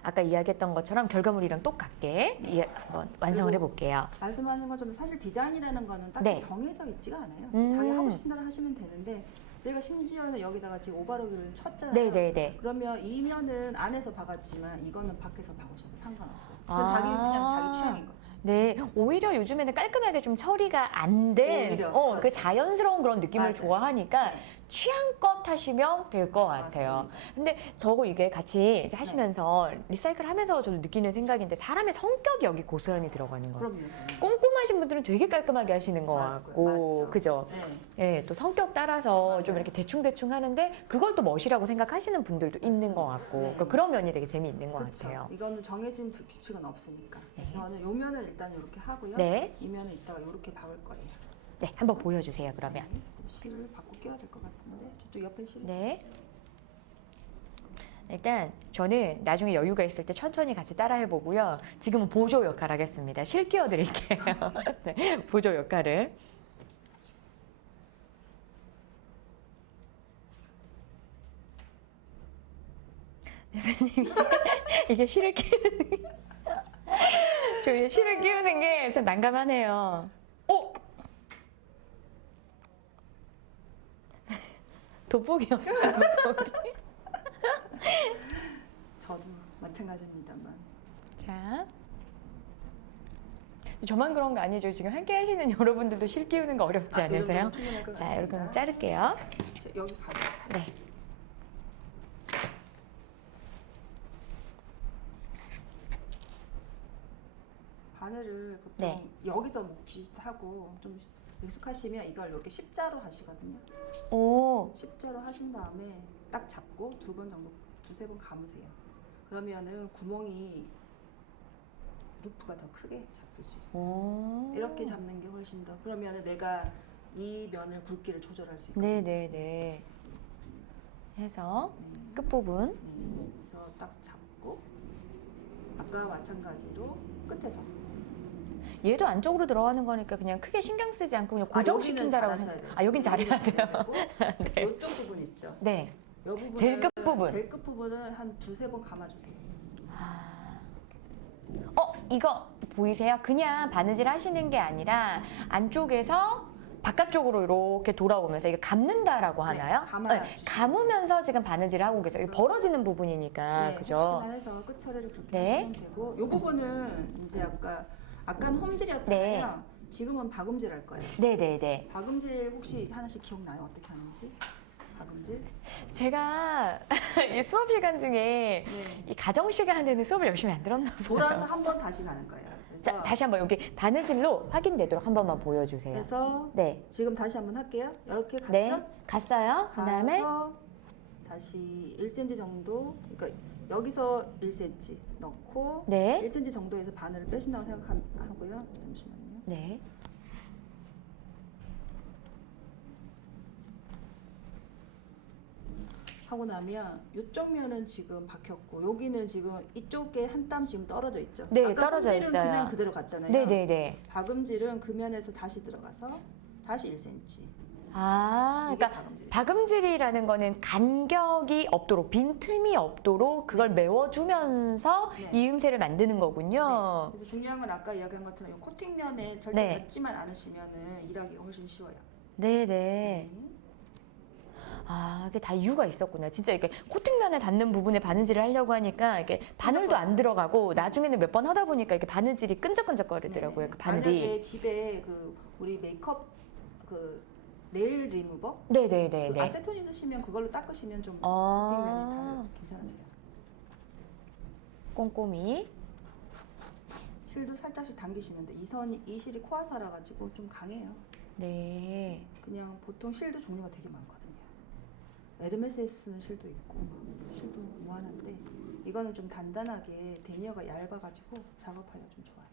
아까 이야기했던 것처럼 결과물이랑 똑같게 한번 완성을 그리고 해볼게요. 말씀하신 것처럼 사실 디자인이라는 거는 딱히 네. 정해져 있지가 않아요. 음. 자기 하고 싶은 대로 하시면 되는데 저희가 심지어는 여기다가 지금 오바로기를 쳤잖아요. 네네네. 그러면 이 면은 안에서 박았지만 이거는 밖에서 박으셔도 상관없어요. 그건 아. 그냥 자기 취향인 거지. 네, 오히려 요즘에는 깔끔하게 좀 처리가 안 된, 오히려, 그 그렇죠. 자연스러운 그런 느낌을 맞아요. 좋아하니까 네. 취향껏 하시면 될 것 같아요. 맞습니다. 근데 저거 이게 같이 이제 하시면서 리사이클 하면서 저도 느끼는 생각인데 사람의 성격이 여기 고스란히 들어가는 거예요. 그럼요. 꼼꼼하신 분들은 되게 깔끔하게 하시는 것 맞아요. 같고, 맞죠. 그죠? 네. 예, 또 성격 따라서 맞아요. 좀 이렇게 대충대충 하는데 그걸 또 멋이라고 생각하시는 분들도 있는 것 같고, 네. 그러니까 그런 면이 되게 재미있는 것 그렇죠. 같아요. 이거는 정해진 규칙은 없으니까. 그래서 네. 저는 요 면은 일단 이렇게 하고요. 네, 이 면은 이따가 이렇게 박을 거예요. 네, 한번 보여주세요, 그러면. 네. 실을 바꿔 껴야 될 것 같은데 저쪽 옆에 실이 네. 일단 저는 나중에 여유가 있을 때 천천히 같이 따라 해보고요. 지금은 보조 역할 하겠습니다. 실 끼워 드릴게요. 네, 보조 역할을. 대표님이 이게 실을 끼우는 게 저 실을 끼우는 게 참 난감하네요. 오! 돋보기였어요, 돋보기. 저도 마찬가지입니다만. 자. 저만 그런 거 아니죠? 지금 함께 하시는 여러분들도 실 끼우는 거 어렵지 않으세요? 자, 이렇게 하면 자를게요. 여기 가져왔어요. 네. 바늘을 보통 네. 여기서 묵짓하고 좀 익숙하시면 이걸 이렇게 십자로 하시거든요. 오, 십자로 하신 다음에 딱 잡고 두 번 정도, 두세 번 감으세요. 그러면은 구멍이 루프가 더 크게 잡힐 수 있어요. 오. 이렇게 잡는 게 훨씬 더. 그러면은 내가 이 면을 굵기를 조절할 수 있거든요. 네네네. 해서 네. 끝부분. 네. 그래서 딱 잡고 아까 마찬가지로 끝에서 얘도 안쪽으로 들어가는 거니까 그냥 크게 신경 쓰지 않고 그냥 여기는 고정시킨다라고 잘하셔야 생각. 돼요. 아, 여긴 잘해야 돼요. 네. 이쪽 부분 있죠. 네. 이 부분은 제일 끝부분. 제일 끝부분은 한 두세 번 감아주세요. 아. 이거 보이세요? 그냥 바느질 하시는 게 아니라 안쪽에서 바깥쪽으로 이렇게 돌아오면서 이게 감는다라고 하나요? 네, 감아요. 감으면서 지금 바느질을 하고 계세요. 이게 벌어지는 부분이니까, 네, 그죠? 혹시나 해서 끝 처리를 그렇게 네. 하시면 되고, 이 부분은 이제 아까는 홈질이었잖아요. 지금은 박음질 할 거예요. 네네네. 박음질 혹시 하나씩 기억나요? 어떻게 하는지? 박음질? 제가 이 수업 시간 중에 네. 이 가정 시간에는 수업을 열심히 안 들었나 봐요. 돌아서 한 번 다시 가는 거예요. 그래서, 자, 다시 한번 여기 바느질로 확인되도록 한 번만 보여주세요. 그래서 네. 지금 다시 한번 할게요. 이렇게 갔죠? 네. 갔어요. 그 다음에 가서 다시 1cm 정도, 그러니까 여기서 1cm 넣고 네. 1cm 정도에서 바늘을 빼신다고 생각하고요. 잠시만요. 네. 하고 나면 이쪽 면은 지금 박혔고 여기는 지금 이쪽에 한 땀 지금 떨어져 있죠. 네, 아까 떨어져 홈질은 있어요. 그냥 그대로 갔잖아요. 네네네. 박음질은 그 면에서 다시 들어가서 다시 1cm. 아, 이게 그러니까 박음질. 박음질이라는 거는 간격이 없도록, 빈틈이 없도록 그걸 메워주면서 네. 이음새를 만드는 거군요. 그래서 중요한 건 아까 이야기한 것처럼 이 코팅면에 절대 네. 닿지만 않으시면은 일하기가 훨씬 쉬워요. 네네. 아, 이게 다 이유가 있었구나. 진짜 이렇게 코팅면에 닿는 부분에 바느질을 하려고 하니까 이게 바늘도 안 들어가고 나중에는 몇 번 하다 보니까 이렇게 바느질이 끈적끈적거리더라고요. 그 바늘이. 만약에 집에 그 우리 메이크업 그 네일 리무버 그 네네네네. 아세톤 있으시면 그걸로 닦으시면 좀 아. 코팅면이 괜찮아져요. 꼼꼼히. 실도 살짝씩 당기시면 돼. 이 실이 코아사라 가지고 좀 강해요. 네. 그냥 보통 실도 종류가 되게 많거든요. 에르메스에 쓰는 실도 있고 막 실도 무한한데 이거는 좀 단단하게 데니어가 얇아가지고 작업하기가 좀 좋아요.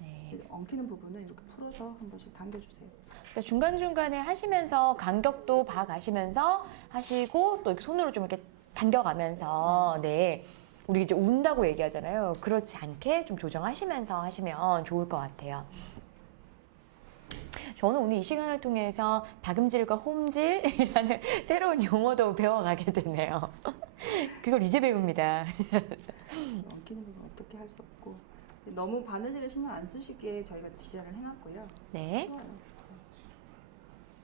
네. 그래서 엉키는 부분은 이렇게 풀어서 한 번씩 당겨주세요. 그러니까 중간중간에 하시면서 간격도 봐가시면서 하시고 또 이렇게 손으로 좀 이렇게 당겨가면서 네. 우리 이제 운다고 얘기하잖아요. 그렇지 않게 좀 조정하시면서 하시면 좋을 것 같아요. 저는 오늘 이 시간을 통해서 박음질과 홈질이라는 새로운 용어도 배워가게 되네요. 그걸 이제 배웁니다. 엉키는 부분 어떻게 할 수 없고 너무 바느질에 신경 안 쓰시게 저희가 디자인을 해놨고요. 네. 쉬워요. 그래서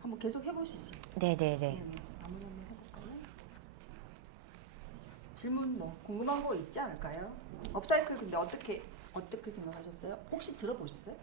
한번 계속 해보시지. 네네네. 네네. 아무나 한번 해볼까요? 질문 뭐 궁금한 거 있지 않을까요? 업사이클 근데 어떻게 생각하셨어요? 혹시 들어보셨어요?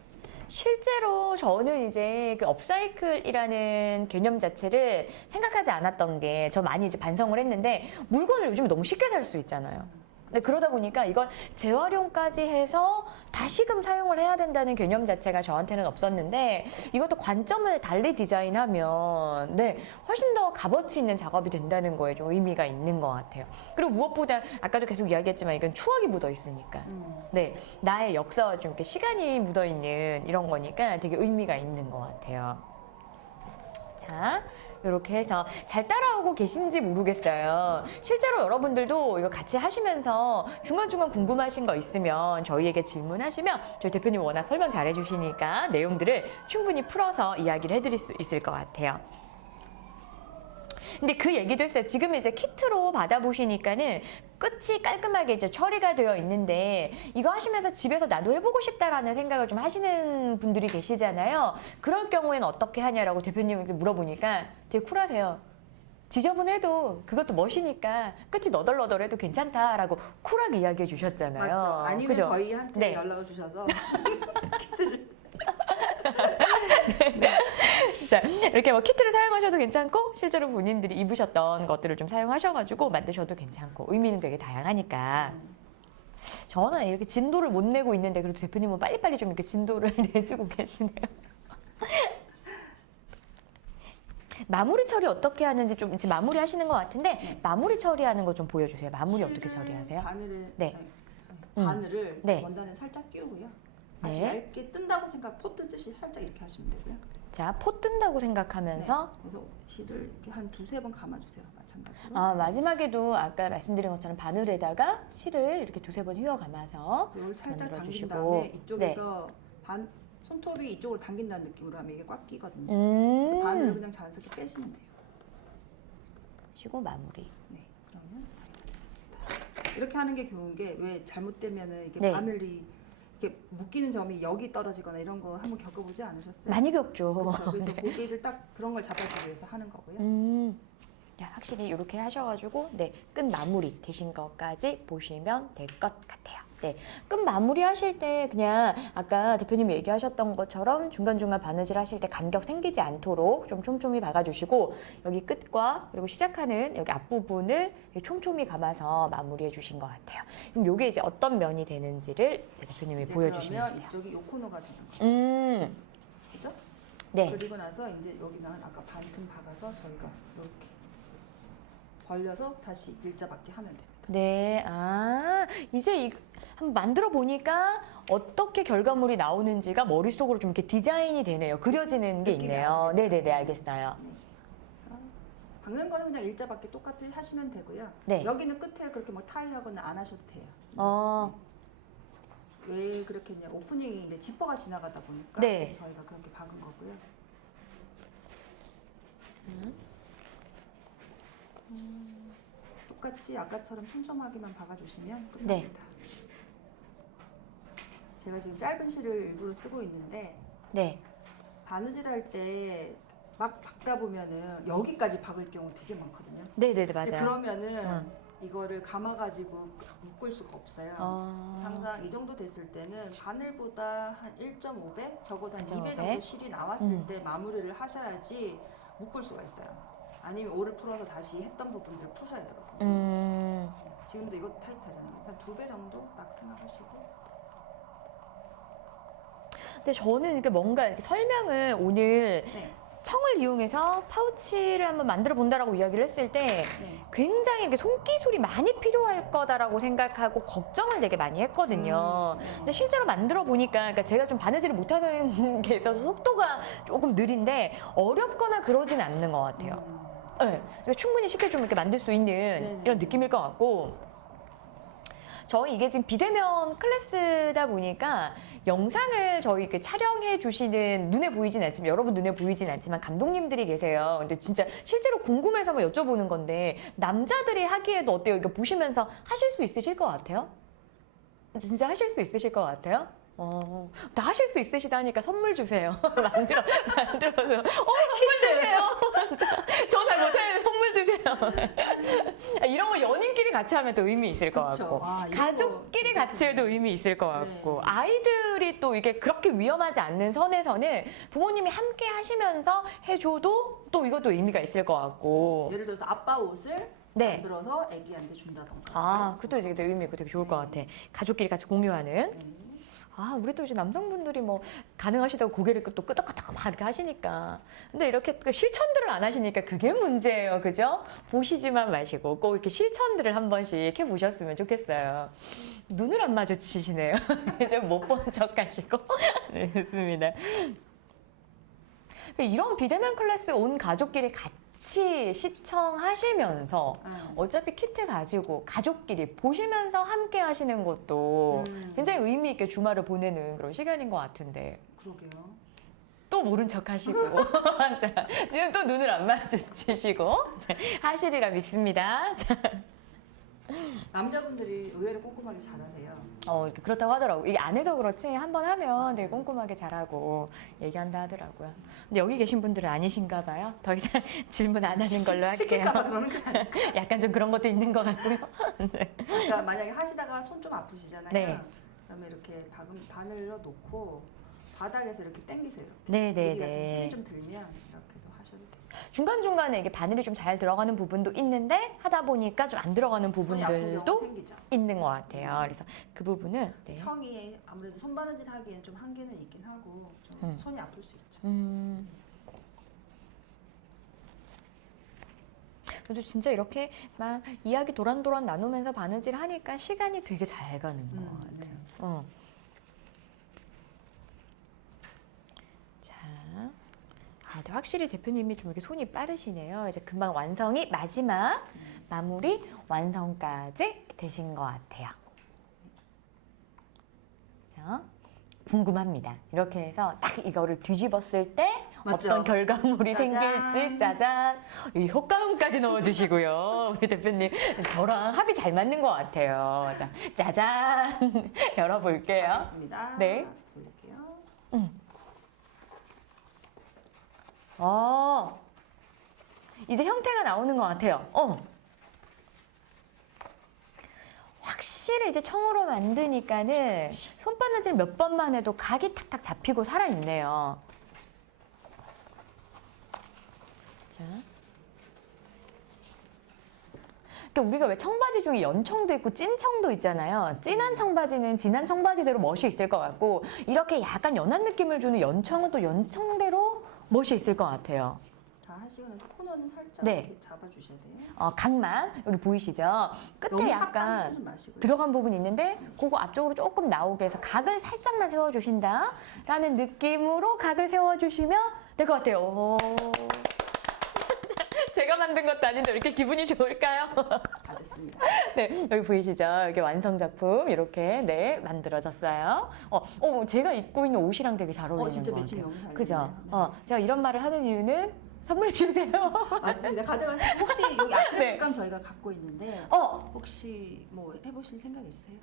실제로 저는 이제 그 업사이클이라는 개념 자체를 생각하지 않았던 게 저 많이 이제 반성을 했는데 물건을 요즘에 너무 쉽게 살 수 있잖아요. 근데 그러다 보니까 이걸 재활용까지 해서 다시금 사용을 해야 된다는 개념 자체가 저한테는 없었는데 이것도 관점을 달리 디자인하면 네 훨씬 더 값어치 있는 작업이 된다는 거에 좀 의미가 있는 것 같아요. 그리고 무엇보다 아까도 계속 이야기했지만 이건 추억이 묻어 있으니까 네 나의 역사와 좀 이렇게 시간이 묻어 있는 이런 거니까 되게 의미가 있는 것 같아요. 자. 이렇게 해서 잘 따라오고 계신지 모르겠어요. 실제로 여러분들도 이거 같이 하시면서 중간중간 궁금하신 거 있으면 저희에게 질문하시면 저희 대표님 워낙 설명 잘 해주시니까 내용들을 충분히 풀어서 이야기를 해드릴 수 있을 것 같아요. 근데 그 얘기도 했어요. 지금 이제 키트로 받아보시니까는 끝이 깔끔하게 이제 처리가 되어 있는데 이거 하시면서 집에서 나도 해보고 싶다라는 생각을 좀 하시는 분들이 계시잖아요. 그럴 경우에는 어떻게 하냐라고 대표님께 물어보니까 되게 쿨하세요. 지저분해도 그것도 멋이니까 끝이 너덜너덜해도 괜찮다라고 쿨하게 이야기해 주셨잖아요. 맞죠. 아니면 그죠? 저희한테 네. 연락을 주셔서 키트를 자, 이렇게 뭐 키트를 사용하셔도 괜찮고 실제로 본인들이 입으셨던 것들을 좀 사용하셔가지고 만드셔도 괜찮고 의미는 되게 다양하니까 저는 이렇게 진도를 못 내고 있는데 그래도 대표님은 빨리빨리 좀 이렇게 진도를 내주고 계시네요. 마무리 처리 어떻게 하는지 좀 지금 마무리 하시는 것 같은데 네. 마무리 처리하는 거 좀 보여주세요. 마무리 어떻게 실을 처리하세요? 바늘을 네. 바늘을 네. 원단에 살짝 끼우고요. 아주 네. 얇게 뜬다고 생각, 포 뜨듯이 살짝 이렇게 하시면 되고요. 자, 포 뜬다고 생각하면서 네. 그래서 실을 이렇게 한 두세 번 감아주세요. 마찬가지로. 아, 마지막에도 아까 말씀드린 것처럼 바늘에다가 실을 이렇게 두세 번 휘어 감아서 이걸 살짝 만들어 당긴 주시고. 다음에 이쪽에서 손톱이 이쪽으로 당긴다는 느낌으로 하면 이게 꽉 끼거든요. 그래서 바늘을 그냥 자연스럽게 빼시면 돼요. 쉬고 마무리. 네, 그러면 다 됐습니다. 이렇게 하는 게 좋은 게 왜 잘못되면은 이게 네. 바늘이 이렇게 묶이는 점이 여기 떨어지거나 이런 거 한번 겪어보지 않으셨어요? 많이 겪죠. 그렇죠. 그래서 네. 고기를 딱 그런 걸 잡아주기 위해서 하는 거고요. 야, 확실히 이렇게 하셔가지고 네, 끝 마무리 되신 것까지 보시면 될 것 같아요. 네, 끝 마무리 하실 때 그냥 아까 대표님 얘기하셨던 것처럼 중간중간 바느질 하실 때 간격 생기지 않도록 좀 촘촘히 박아주시고 여기 끝과 그리고 시작하는 여기 앞부분을 촘촘히 감아서 마무리해 주신 것 같아요. 그럼 이게 이제 어떤 면이 되는지를 이제 대표님이 이제 보여주시면 그러면 돼요. 이쪽이 요 코너가 되는 거죠. 그죠? 네. 그리고 나서 이제 여기는 아까 반틈 박아서 저희가 이렇게 벌려서 다시 일자밖에 하면 됩니다. 네, 아, 이제 한번 만들어 보니까 어떻게 결과물이 나오는지가 머릿속으로 좀 이렇게 디자인이 되네요. 그려지는 게 느낌이 있네요. 아시겠죠? 네네네, 알겠어요. 네. 그래서 박는 거는 그냥 일자밖에 똑같이 하시면 되고요. 네. 여기는 끝에 그렇게 뭐 타이하거나 안 하셔도 돼요. 어. 네. 왜 그렇게 이제 오프닝이 이제 지퍼가 지나가다 보니까 네. 저희가 그렇게 박은 거고요. 똑같이 아까처럼 촘촘하게만 박아주시면 끝납니다. 네. 제가 지금 짧은 실을 일부러 쓰고 있는데 네. 바느질 할 때 막 박다 보면은 여기까지 박을 경우 되게 많거든요. 네네네, 근데 맞아요. 그러면은 이거를 감아가지고 묶을 수가 없어요. 항상 이 정도 됐을 때는 바늘보다 한 1.5배, 적어도 한 2배 1.5배? 정도 실이 나왔을 때 마무리를 하셔야지 묶을 수가 있어요. 아니면 오를 풀어서 다시 했던 부분들을 푸셔야 되거든요. 지금도 이거 타이트하잖아요. 한 2배 정도 딱 생각하시고. 근데 저는 이렇게 뭔가 이렇게 설명을 오늘 네. 청을 이용해서 파우치를 한번 만들어 본다라고 이야기를 했을 때 네. 굉장히 이렇게 손기술이 많이 필요할 거다라고 생각하고 걱정을 되게 많이 했거든요. 네. 근데 실제로 만들어 보니까 그러니까 제가 좀 바느질을 못하는 게 있어서 속도가 조금 느린데 어렵거나 그러진 않는 것 같아요. 네, 그러니까 충분히 쉽게 좀 이렇게 만들 수 있는 네네. 이런 느낌일 것 같고 저희 이게 지금 비대면 클래스다 보니까 영상을 저희 이렇게 촬영해 주시는 눈에 보이진 않지만 여러분 눈에 보이진 않지만 감독님들이 계세요. 근데 진짜 실제로 궁금해서 한번 여쭤보는 건데 남자들이 하기에도 어때요? 이거 보시면서 하실 수 있으실 것 같아요? 진짜 하실 수 있으실 것 같아요? 다 하실 수 있으시다니까 선물 주세요. 만들어서. 선물 주세요. 저 잘 못하는데 선물 주세요. 이런 거 연인끼리 같이 하면 또 의미 있을 것 그쵸. 같고. 아, 이런 가족끼리 거 같이 해도 의미 있을 것 네. 같고. 아이들이 또 이게 그렇게 위험하지 않는 선에서는 부모님이 함께 하시면서 해줘도 또 이것도 의미가 있을 것 같고. 예를 들어서 아빠 옷을 네. 만들어서 애기한테 준다던가. 아, 그것도 되게 의미 있고 되게 좋을 것 같아. 가족끼리 같이 공유하는. 네. 아, 우리 또 이제 남성분들이 뭐 가능하시다고 고개를 또 끄덕끄덕 막 이렇게 하시니까. 근데 이렇게 또 실천들을 안 하시니까 그게 문제예요. 그죠? 보시지만 마시고 꼭 이렇게 실천들을 한 번씩 해보셨으면 좋겠어요. 눈을 안 마주치시네요. 이제 못 본 척 하시고. 네, 좋습니다. 이런 비대면 클래스 온 가족끼리 같이 시청하시면서 어차피 키트 가지고 가족끼리 보시면서 함께 하시는 것도 굉장히 의미 있게 주말을 보내는 그런 시간인 것 같은데. 그러게요. 또 모른 척 하시고 자, 지금 또 눈을 안 마주치시고 자, 하시리라 믿습니다. 자, 남자분들이 의외로 꼼꼼하게 잘하세요. 그렇다고 하더라고. 이게 안 해서 그렇지 한 번 하면 되게 꼼꼼하게 잘하고 얘기한다 하더라고요. 근데 여기 계신 분들은 아니신가 봐요. 더 이상 질문 안 하는 걸로 할게요. 시킬까봐 그러는 거 아니에요? 약간 좀 그런 것도 있는 것 같고요. 네. 그러니까 만약에 하시다가 손 좀 아프시잖아요. 네. 그러면 이렇게 바늘로 놓고 바닥에서 이렇게 당기세요. 이렇게. 네네네. 여기 같은 힘이 좀 들면 이렇게도 하셔도 돼요. 중간중간에 이게 바늘이 좀 잘 들어가는 부분도 있는데 하다 보니까 좀 안 들어가는 손이 아픈 경우 부분들도 생기죠. 있는 것 같아요. 그래서 그 부분은 네. 청이 아무래도 손바느질 하기엔 좀 한계는 있긴 하고 좀 손이 아플 수 있죠. 그래도 진짜 이렇게 막 이야기 도란도란 나누면서 바느질 하니까 시간이 되게 잘 가는 것 같아요. 네. 자, 근데 확실히 대표님이 좀 이렇게 손이 빠르시네요. 이제 금방 완성이 마지막 마무리 완성까지 되신 것 같아요. 자, 궁금합니다. 이렇게 해서 딱 이거를 뒤집었을 때 맞죠? 어떤 결과물이 짜잔. 생길지 짜잔. 이 효과음까지 넣어주시고요. 우리 대표님 저랑 합이 잘 맞는 것 같아요. 자, 짜잔. 열어볼게요. 알겠습니다. 네. 돌릴게요. 이제 형태가 나오는 것 같아요. 확실히 이제 청으로 만드니까는 손바느질 몇 번만 해도 각이 탁탁 잡히고 살아있네요. 자. 그러니까 우리가 왜 청바지 중에 연청도 있고 찐청도 있잖아요. 진한 청바지는 진한 청바지대로 멋이 있을 것 같고 이렇게 약간 연한 느낌을 주는 연청은 또 연청대로 멋이 있을 것 같아요. 자, 하시고 나서 코너는 살짝 네. 이렇게 잡아주셔야 돼요. 각만 여기 보이시죠? 끝에 너무 약간 팍 마시고요. 들어간 부분이 있는데 그거 앞쪽으로 조금 나오게 해서 각을 살짝만 세워주신다 라는 느낌으로 각을 세워주시면 될 것 같아요. 오. 제가 만든 것도 아닌데 왜 이렇게 기분이 좋을까요? 다 됐습니다. 네, 여기 보이시죠? 여기 완성 작품 이렇게 네 만들어졌어요. 제가 입고 있는 옷이랑 되게 잘 어울리는 진짜 것 매칭 같아요. 너무 잘 그죠? 됐네요. 제가 이런 말을 하는 이유는 선물해 주세요. 맞습니다. 가져가시고 혹시 여기 아크릴감 네. 저희가 갖고 있는데 혹시 뭐 해보실 생각 있으세요?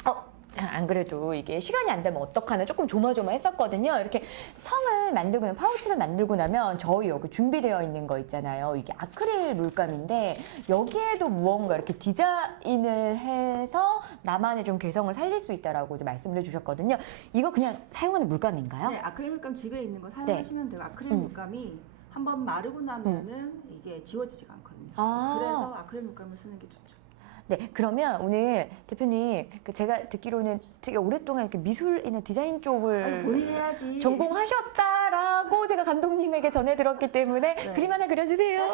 자, 안 그래도 이게 시간이 안 되면 어떡하나 조금 조마조마했었거든요. 이렇게 청을 만들고 나면 파우치를 만들고 나면 저희 여기 준비되어 있는 거 있잖아요. 이게 아크릴 물감인데 여기에도 무언가 이렇게 디자인을 해서 나만의 좀 개성을 살릴 수 있다라고 이제 말씀을 해주셨거든요. 이거 그냥 사용하는 물감인가요? 네, 아크릴 물감 집에 있는 거 사용하시면 돼요. 아크릴 물감이 한번 마르고 나면은 이게 지워지지가 않거든요. 그래서 아크릴 물감을 쓰는 게 좋죠. 네, 그러면 오늘 대표님 제가 듣기로는 되게 오랫동안 이렇게 미술이나 디자인 쪽을 본인 해야지. 전공하셨다라고 제가 감독님에게 전해 들었기 때문에 네. 그림 하나 그려주세요.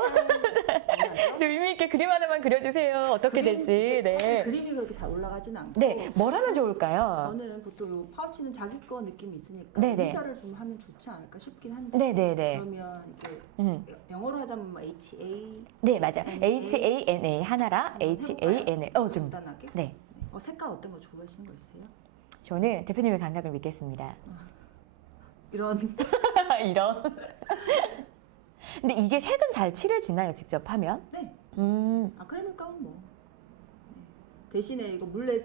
네, 의미 있게 그림 하나만 그려주세요. 어떻게 될지. 네. 그림이 그렇게 잘 올라가지는 않고. 네, 뭘 하면 좋을까요? 저는 보통 요 파우치는 자기 거 느낌이 있으니까 네네. 이니셜을 좀 하면 좋지 않을까 싶긴 한데. 네네네. 그러면 이게 영어로 하자면 뭐 HA. 네, 맞아요. HANA 하나라. HANA. 좀. 간단하게. 네. 색깔 어떤 거 좋아하시는 거 있어요? 저는 대표님의 감각을 믿겠습니다. 이런. 이런. 근데 이게 색은 잘 칠해지나요? 직접 하면? 네. 아크릴 물감은 뭐. 네. 대신에 이거 물에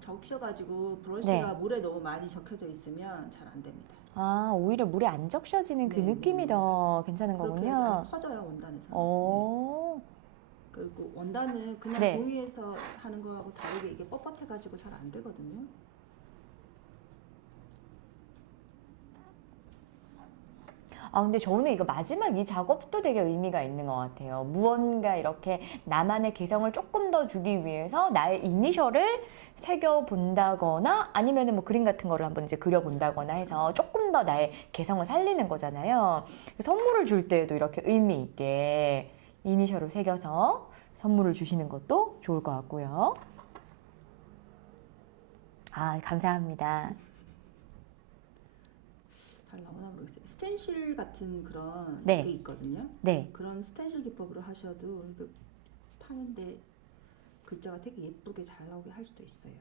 적셔가지고 브러쉬가 물에 너무 많이 적혀져 있으면 잘 안 됩니다. 오히려 물에 안 적셔지는 그 네, 느낌이 더 괜찮은 그렇게 해서 거군요. 안 퍼져요, 원단에서. 오. 그리고 원단은 그냥 네. 종이에서 하는 거하고 다르게 이게 뻣뻣해가지고 잘 안 되거든요. 근데 저는 이거 마지막 이 작업도 되게 의미가 있는 것 같아요. 무언가 이렇게 나만의 개성을 조금 더 주기 위해서 나의 이니셜을 새겨본다거나 아니면은 뭐 그림 같은 거를 한번 이제 그려본다거나 해서 조금 더 나의 개성을 살리는 거잖아요. 선물을 줄 때에도 이렇게 의미 있게 이니셜을 새겨서 선물을 주시는 것도 좋을 것 같고요. 감사합니다. 잘 나오나 모르겠어요. 스텐실 같은 그런 네. 게 있거든요. 네. 그런 스텐실 기법으로 하셔도 이거 파는데 글자가 되게 예쁘게 잘 나오게 할 수도 있어요.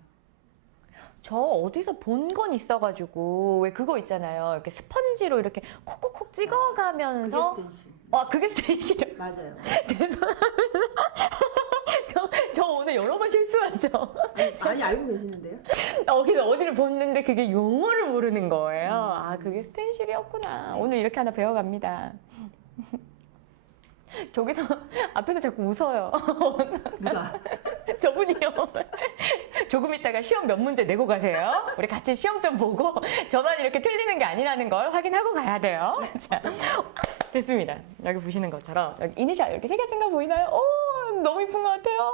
저 어디서 본 건 있어가지고 왜 그거 있잖아요. 이렇게 스펀지로 이렇게 콕콕콕 그게 찍어가면서 스텐실. 그게 스테이시요. 맞아요. 저 오늘 여러 번 실수하죠. 아니 알고 계시는데요? 그래서 어디를 봤는데 그게 용어를 모르는 거예요. 그게 스텐실이었구나. 네. 오늘 이렇게 하나 배워갑니다. 저기서 앞에서 자꾸 웃어요. 누가? 저분이요. 조금 있다가 시험 몇 문제 내고 가세요. 우리 같이 시험 좀 보고 저만 이렇게 틀리는 게 아니라는 걸 확인하고 가야 돼요. 자, 됐습니다. 여기 보시는 것처럼 여기 이니셜 이렇게 세 개인가 보이나요? 오, 너무 이쁜 것 같아요.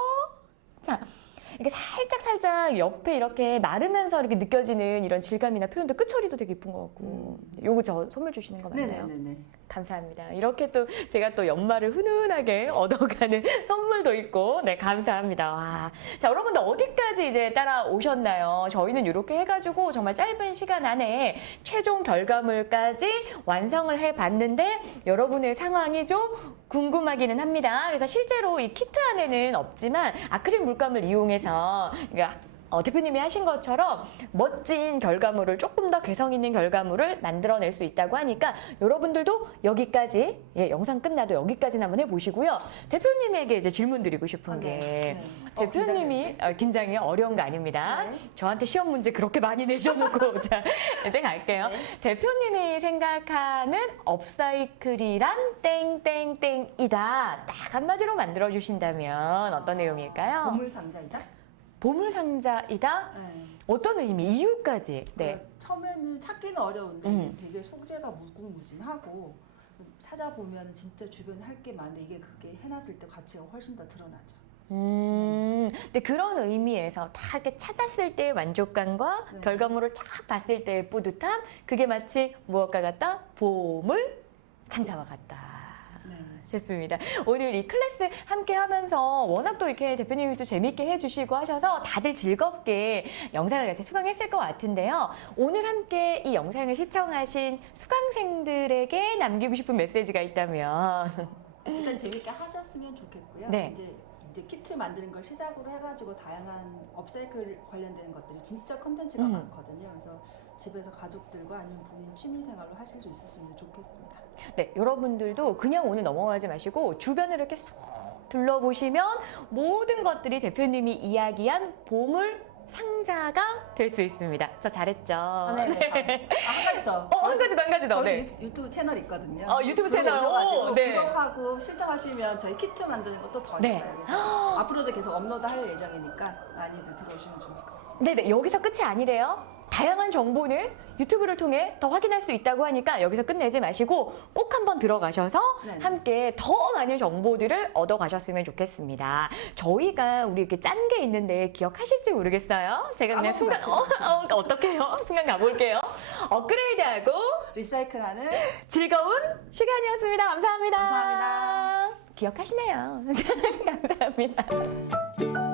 자, 이렇게 살짝 옆에 이렇게 마르면서 이렇게 느껴지는 이런 질감이나 표현도 끝처리도 되게 이쁜 것 같고. 요거 저 선물 주시는 거 맞나요? 네네네. 감사합니다. 이렇게 또 제가 또 연말을 훈훈하게 얻어가는 선물도 있고, 네, 감사합니다. 와. 자, 여러분들 어디까지 이제 따라오셨나요? 저희는 이렇게 해가지고 정말 짧은 시간 안에 최종 결과물까지 완성을 해봤는데, 여러분의 상황이 좀 궁금하기는 합니다. 그래서 실제로 이 키트 안에는 없지만 아크릴 물감을 이용해서, 그러니까 대표님이 하신 것처럼 멋진 결과물을 조금 더 개성 있는 결과물을 만들어낼 수 있다고 하니까 여러분들도 여기까지 영상 끝나도 여기까지는 한번 해보시고요. 대표님에게 이제 질문 드리고 싶은 게 네. 대표님이 긴장이 어려운 거 아닙니다. 네. 저한테 시험 문제 그렇게 많이 내줘놓고 자, 이제 갈게요. 네. 대표님이 생각하는 업사이클이란 땡땡땡이다. 딱 한마디로 만들어 주신다면 어떤 내용일까요? 보물 상자이다? 보물 상자이다? 네. 어떤 의미? 이유까지. 네. 처음에는 찾기는 어려운데 음. 되게 소재가 무궁무진하고 찾아보면 진짜 주변에 할 게 많은데 이게 그게 해놨을 때 가치가 훨씬 더 드러나죠. 근데 그런 의미에서 다 이렇게 찾았을 때의 만족감과 네. 결과물을 쫙 봤을 때의 뿌듯함, 그게 마치 무엇과 같다? 보물 상자와 같다. 네. 좋습니다. 오늘 이 클래스 함께 하면서 워낙 또 이렇게 대표님이 또 재밌게 해주시고 하셔서 다들 즐겁게 영상을 같이 수강했을 것 같은데요. 오늘 함께 이 영상을 시청하신 수강생들에게 남기고 싶은 메시지가 있다면 일단 재밌게 하셨으면 좋겠고요. 네. 이제 키트 만드는 걸 시작으로 해가지고 다양한 업사이클 관련된 것들이 진짜 컨텐츠가 음. 많거든요. 그래서 집에서 가족들과 아니면 본인 취미생활로 하실 수 있었으면 좋겠습니다. 네, 여러분들도 그냥 오늘 넘어가지 마시고 주변을 이렇게 쏙 둘러보시면 모든 것들이 대표님이 이야기한 보물 상자가 될 수 있습니다. 저 잘했죠? 네. 한 가지 더. 한 가지 더. 저희 네. 유튜브 채널 있거든요. 유튜브 채널. 들어오셔가지고 네. 구독하고 실정하시면 저희 키트 만드는 것도 더 네. 있어요. 그래서 앞으로도 계속 업로드할 예정이니까 많이들 들어오시면 좋을 것 같습니다. 네네, 여기서 끝이 아니래요. 다양한 정보는 유튜브를 통해 더 확인할 수 있다고 하니까 여기서 끝내지 마시고 꼭 한번 들어가셔서 네네. 함께 더 많은 정보들을 얻어가셨으면 좋겠습니다. 저희가 우리 이렇게 짠 게 있는데 기억하실지 모르겠어요. 제가 그냥 순간 어떡해요? 순간 가볼게요. 업그레이드하고 리사이클하는 즐거운 시간이었습니다. 감사합니다. 감사합니다. 기억하시네요. 감사합니다.